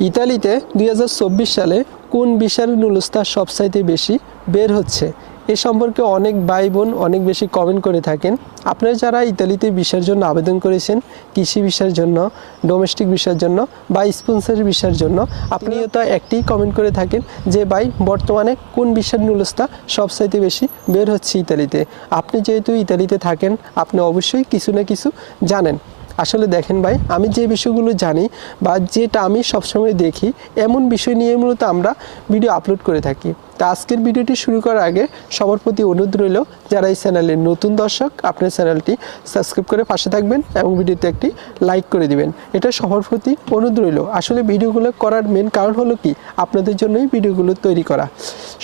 ইতালিতে দুই হাজার চব্বিশ সালে কোন বিষয়ের নুলস্তা সবচাইতে বেশি বের হচ্ছে? এ সম্পর্কে অনেক ভাই বোন অনেক বেশি কমেন্ট করে থাকেন। আপনারা যারা ইতালিতে বিষয়ের জন্য আবেদন করেছেন, কৃষি বিষয়ের জন্য ডোমেস্টিক বিষয়ের জন্য বা স্পন্সর বিষয়ের জন্য, আপনিও তো একটি কমেন্ট করে থাকেন যে, ভাই, বর্তমানে কোন বিষয়ের নুলস্তা সবচাইতে বেশি বের হচ্ছে ইতালিতে? আপনি যেহেতু ইতালিতে থাকেন, আপনি অবশ্যই কিছু না কিছু জানেন। আসলে দেখেন ভাই, আমি যে বিষয়গুলো জানি বা যেটা আমি সবসময় দেখি, এমন বিষয় নিয়ে মূলত আমরা ভিডিও আপলোড করে থাকি। তা আজকের ভিডিওটি শুরু করার আগে সবার প্রতি অনুরোধ রইল, যারা এই চ্যানেলের নতুন দর্শক, আপনার চ্যানেলটি সাবস্ক্রাইব করে পাশে থাকবেন এবং ভিডিওতে একটি লাইক করে দিবেন। এটা সবার প্রতি অনুরোধ রইল। আসলে ভিডিওগুলো করার মেন কারণ হলো কি? আপনাদের জন্যই ভিডিওগুলো তৈরি করা।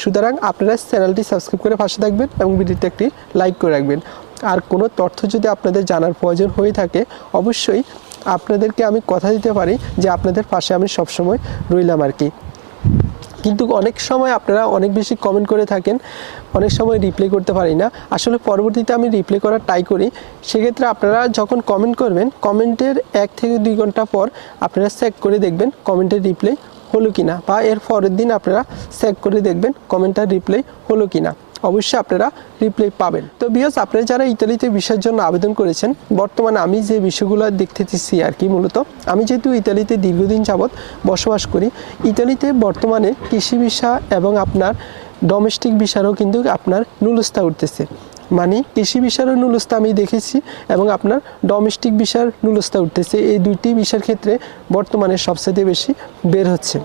সুতরাং আপনারা চ্যানেলটি সাবস্ক্রাইব করে পাশে থাকবেন এবং ভিডিওতে একটি লাইক করে রাখবেন। আর কোনো তথ্য যদি আপনাদের জানার প্রয়োজন হয়ে থাকে, অবশ্যই আপনাদেরকে আমি কথা দিতে পারি যে আপনাদের পাশে আমি সবসময় রইলাম আর কি। কিন্তু অনেক সময় আপনারা অনেক বেশি কমেন্ট করে থাকেন, অনেক সময় রিপ্লাই করতে পারি না। আসলে পরবর্তীতে আমি রিপ্লাই করার ট্রাই করি। সেক্ষেত্রে আপনারা যখন কমেন্ট করবেন কমেন্টের এক থেকে দুই ঘণ্টা পর আপনারা চেক করে দেখবেন কমেন্টের রিপ্লাই হলো কিনা, বা এর পরের দিন আপনারা চেক করে দেখবেন কমেন্টটার রিপ্লাই হলো কিনা। অবশ্যই আপনারা রিপ্লাই পাবেন। তো বিয়স আপনারা যারা ইতালিতে ভিসার জন্য আবেদন করেছেন, বর্তমানে আমি যে বিষয়গুলো দেখতেছি আর কি মূলত, আমি যেহেতু ইতালিতে দীর্ঘদিন যাবৎ বসবাস করি, ইতালিতে বর্তমানে কৃষি ভিসা এবং আপনার ডোমেস্টিক ভিসারও কিন্তু আপনার নুলস্তা উঠতেছে। মানে কৃষি ভিসারও নুলস্তা আমি দেখেছি এবং আপনার ডোমেস্টিক ভিসার নুলস্তা উঠতেছে। এই দুইটি ভিসার ক্ষেত্রে বর্তমানে সবচেয়ে বেশি বের হচ্ছে।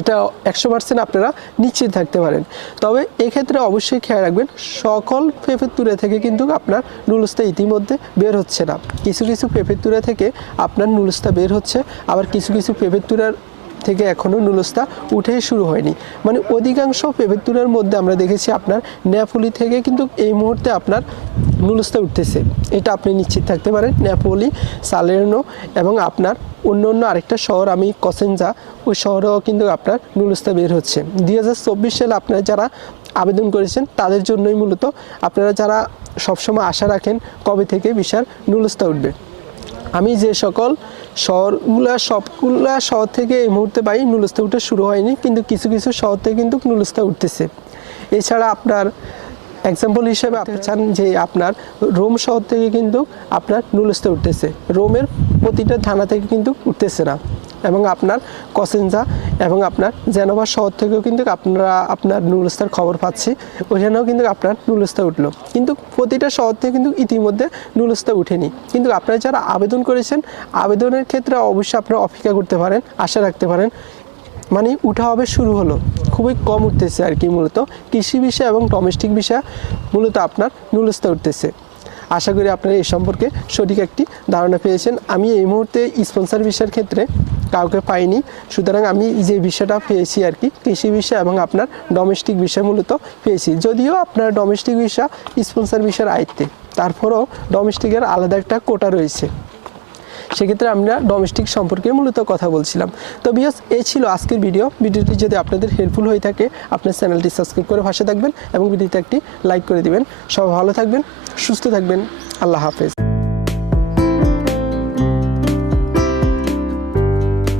এটা একশো পার্সেন্ট আপনারা নিশ্চিত থাকতে পারেন। তবে এক্ষেত্রে অবশ্যই খেয়াল রাখবেন, সকল পেঁপের তুলে থেকে কিন্তু আপনার নুলসটা ইতিমধ্যে বের হচ্ছে না। কিছু কিছু পেঁপের তুলে থেকে আপনার নুলসটা বের হচ্ছে, আবার কিছু কিছু পেপের থেকে এখনও নুলস্তা উঠেই শুরু হয়নি। মানে অধিকাংশ পেপেতুরার মধ্যে আমরা দেখেছি আপনার নেপোলি থেকে কিন্তু এই মুহূর্তে আপনার নুলস্তা উঠতেছে। এটা আপনি নিশ্চিত থাকতে পারেন, নেপোলি, সালের্নো এবং আপনার অন্য অন্য আরেকটা শহর, আমি কসেনজা, ওই শহরেও কিন্তু আপনার নুলস্তা বের হচ্ছে। দুই হাজার চব্বিশ সালে আপনারা যারা আবেদন করেছেন, তাদের জন্যই মূলত আপনারা যারা সবসময় আশা রাখেন কবে থেকে বিশাল নুলস্তা উঠবে। আমি যে সকল শহরগুলা, সবগুলা শহর থেকে এই মুহূর্তে পাই নুলস্তা উঠে শুরু হয়নি, কিন্তু কিছু কিছু শহর থেকে কিন্তু নুলস্তা উঠতেছে। এছাড়া আপনার এক্সাম্পল হিসেবে আপনি চান যে আপনার রোম শহর থেকে কিন্তু আপনার নুলস্তা উঠতেছে। রোমের প্রতিটা থানা থেকে কিন্তু উঠতেছে না। এবং আপনার কসেনজা এবং আপনার জেনোভা শহর থেকেও কিন্তু আপনারা আপনার নুলস্তার খবর পাচ্ছি। ওইখানেও কিন্তু আপনার নুলস্তা উঠল। কিন্তু প্রতিটা শহর থেকে কিন্তু ইতিমধ্যে নুলস্তা উঠেনি। কিন্তু আপনারা যারা আবেদন করেছেন, আবেদনের ক্ষেত্রে অবশ্যই আপনারা অপেক্ষা করতে পারেন, আশা রাখতে পারেন। মানে উঠা হবে শুরু হলো। খুবই কম উঠতেছে আর কি মূলত। কৃষি বিষয় এবং ডোমেস্টিক বিষয় মূলত আপনার নুলস্তা উঠতেছে। আশা করি আপনারা এই সম্পর্কে সঠিক একটি ধারণা পেয়েছেন। আমি এই মুহূর্তে স্পন্সর বিষয়ের ক্ষেত্রে কাউকে পাইনি। সুতরাং আমি যে বিষয়টা পেয়েছি আর কি, কৃষি বিষয় এবং আপনার ডোমেস্টিক বিষয় মূলত পেয়েছি। যদিও আপনার ডোমেস্টিক বিষয় স্পন্সর বিষয়ের আয়ত্তে, তারপরেও ডোমেস্টিকের আলাদা একটা কোটা রয়েছে। সেক্ষেত্রে আমরা ডোমেস্টিক সম্পর্কে মূলত কথা বলছিলাম। তো বিয়স এই ছিল আজকের ভিডিও ভিডিওটি যদি আপনাদের হেল্পফুল হয়ে থাকে, আপনার চ্যানেলটি সাবস্ক্রাইব করে পাশে থাকবেন এবং ভিডিওতে একটি লাইক করে দিবেন। সব ভালো থাকবেন, সুস্থ থাকবেন। আল্লাহ হাফেজ।